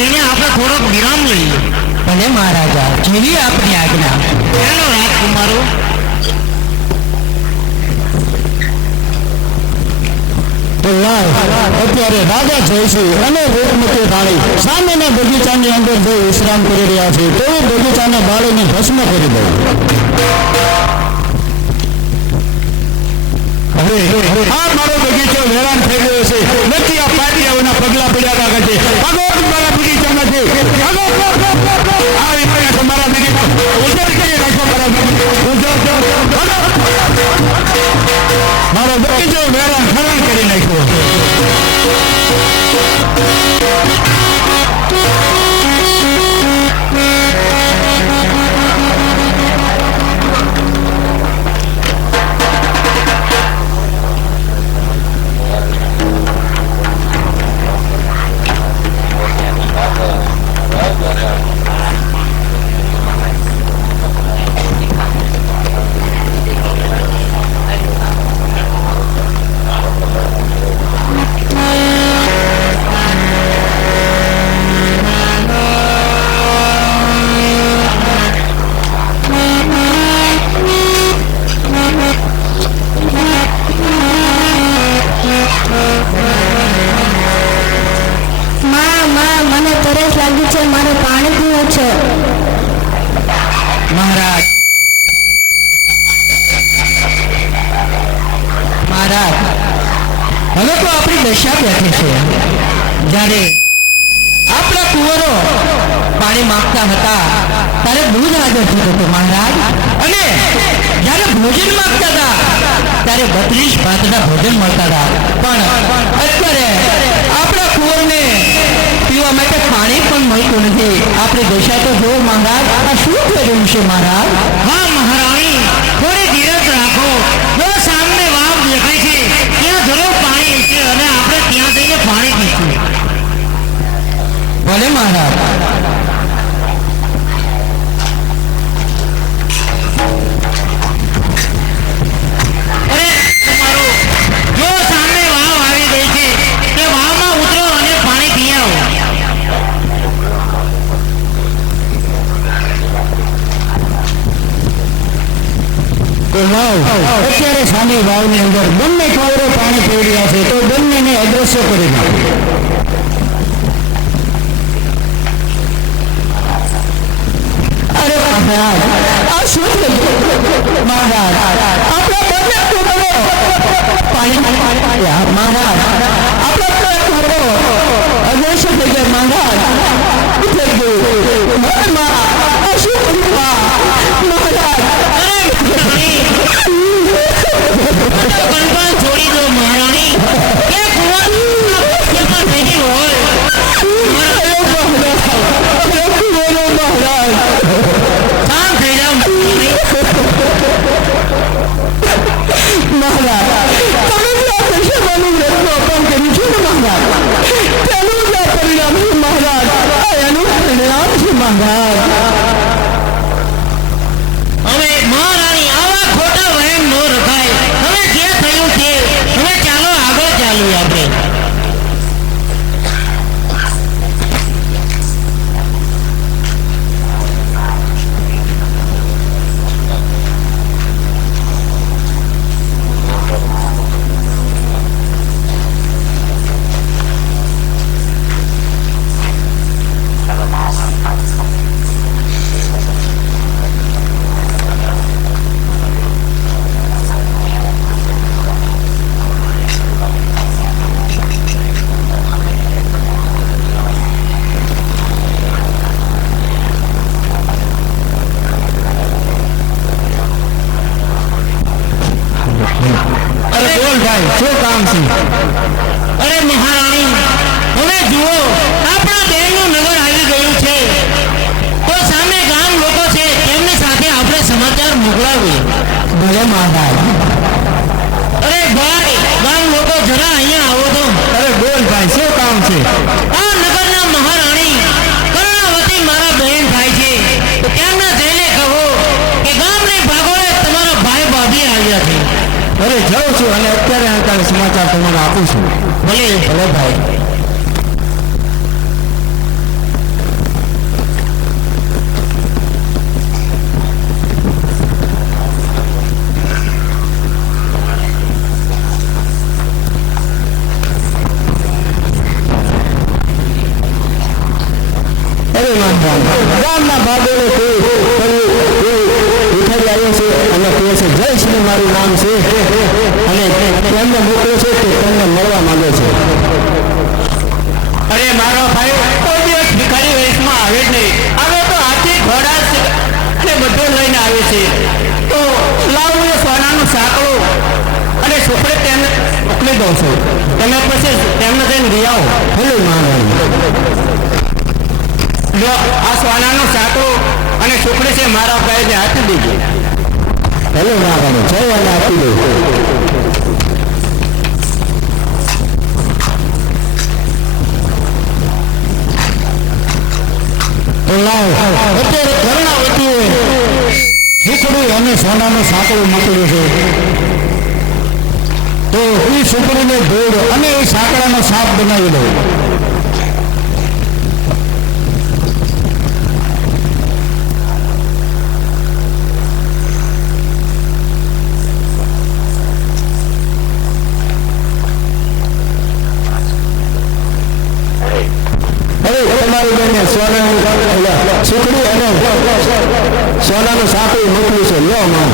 જઈને આપણે થોડોક વિરામ લઈએ. ભલે મહારાજા, જેવી આપની આજ્ઞા. ચાલો રાજકુમારો. અત્યારે રાજા જયસિંહ અને રૂપમતી રાણી સામેના બગીચાની અંદર જો વિશ્રામ કરી રહ્યા છે તો બગીચાના બાળીને ભસ્મ કરી દઉં. આ મારો બગીચો વેરાન થઈ ગયો છે. નક્કી આ પાટિયાઓના પગલા પડ્યા કાકા છે. મારા બગીચામાંથી મારા બગીચા ઉજળ કરી નાખો. મારો બગીચો વેરાન ખરાન કરી નાખ્યો. મહારાજ, મહારાજ, હવે તો આપણી દશા બેઠી છે. જ્યારે આપણા કુંવરો પાણી માંગતા હતા ત્યારે દૂધ હાજર થતું હતું મહારાજ, અને જ્યારે ભોજન માંગતા હતા ત્યારે 32 ભાતના ભોજન મળતા હતા. પણ અત્યારે આપણા કુંવરને પીવા માટે પાણી પણ મળતું નથી. આપણી દશા તો જો મહારાજ, આ શું થઈ રહ્યું છે મહારાજ? હા મહારાણી, થોડી ધીરજ રાખો. જો સામે વાવ દેખાય છે ત્યાં જરૂર પાણી છે અને આપણે ત્યાં જઈને પાણી પીશું. ભલે મહારાજ. અત્યારે સામે વાવની અંદર બંને કુંવરો પાણી પી રહ્યા છે તો બંનેને અદ્રશ્ય કરી નાખો. અરે મહારાજ, આ શું થઈ ગયું મહારાજ? આપણા બંને કુંવરો પાણી મહારાજ, આપણા બંને કુંવરો અદ્રશ્ય થઈ ગયા મહારાજ. થઈ ગયું આ શું કર્યું મહારાજ? છોડી દો મહારાણી. હવે મહારાણી, આવા ખોટા વહેમ ન રખાય. હવે જે થયું છે, હવે ચાલો આગળ ચાલીએ આપણે. શું કામ છે? અરે મહારાણી, હવે જુઓ, આપણા દેશનું નગર આવી ગયું છે તો સામે ગામ લોકો છે તેમની સાથે આપણે સમાચાર મોકલાવીએ. ભલે મહારાજ. અરે ભાઈ, ગામ લોકો જરા અહીંયા આવો તો. અરે બોલ ભાઈ, શું કામ છે? આ નગરના મહારાણી કર્ણાવતી મારા બહેન થાય છે, તો તેમના જઈને કહો કે ગામની ભાગોળે તમારા ભાઈ ભાભી આવ્યા છે. અરે જાઉં છું અને અત્યારે સમાચાર તમારે આપું છું. ભલે ભલે ભાઈ. ગામના ભાગોળે ઉઠાડી આવ્યો છે અને કહે છે જય શ્રી મારું નામ છે અને તેમને મોકલ્યો છે કે તેમને મળવા માંગે છે. અરે મારો ભાઈ કોઈ દિવસ ભિખારી વેશમાં આવે જ નહીં. હવે તો હાથી ઘોડા અને બધું લઈને આવે છે. તો લાવું એ સોનાનું સાંકળું અને છોકરે તેમને મોકલી દઉં છું. તમે પછી તેમને જઈને લઈ આવો. ભલે મહારાણી. લો આ સોનાનું સાંકળું અને છોકરી છે મારા ભાઈને આપી દેજો. ભલે મહારાણી જય અને આપી દો. અત્યારે કર્ણાવતીએ છોકરી અને સોનાનો સાંકળો મોકલ્યો છે. તો એ છોકરીને દોડ અને એ સાંકળાનો સાપ બનાવી દો. તમારી બેને સોનાનું સુખડી અને સોનાનું સાંકળું મોકલ્યું છે. લ્યો માં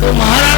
તો મહારાજ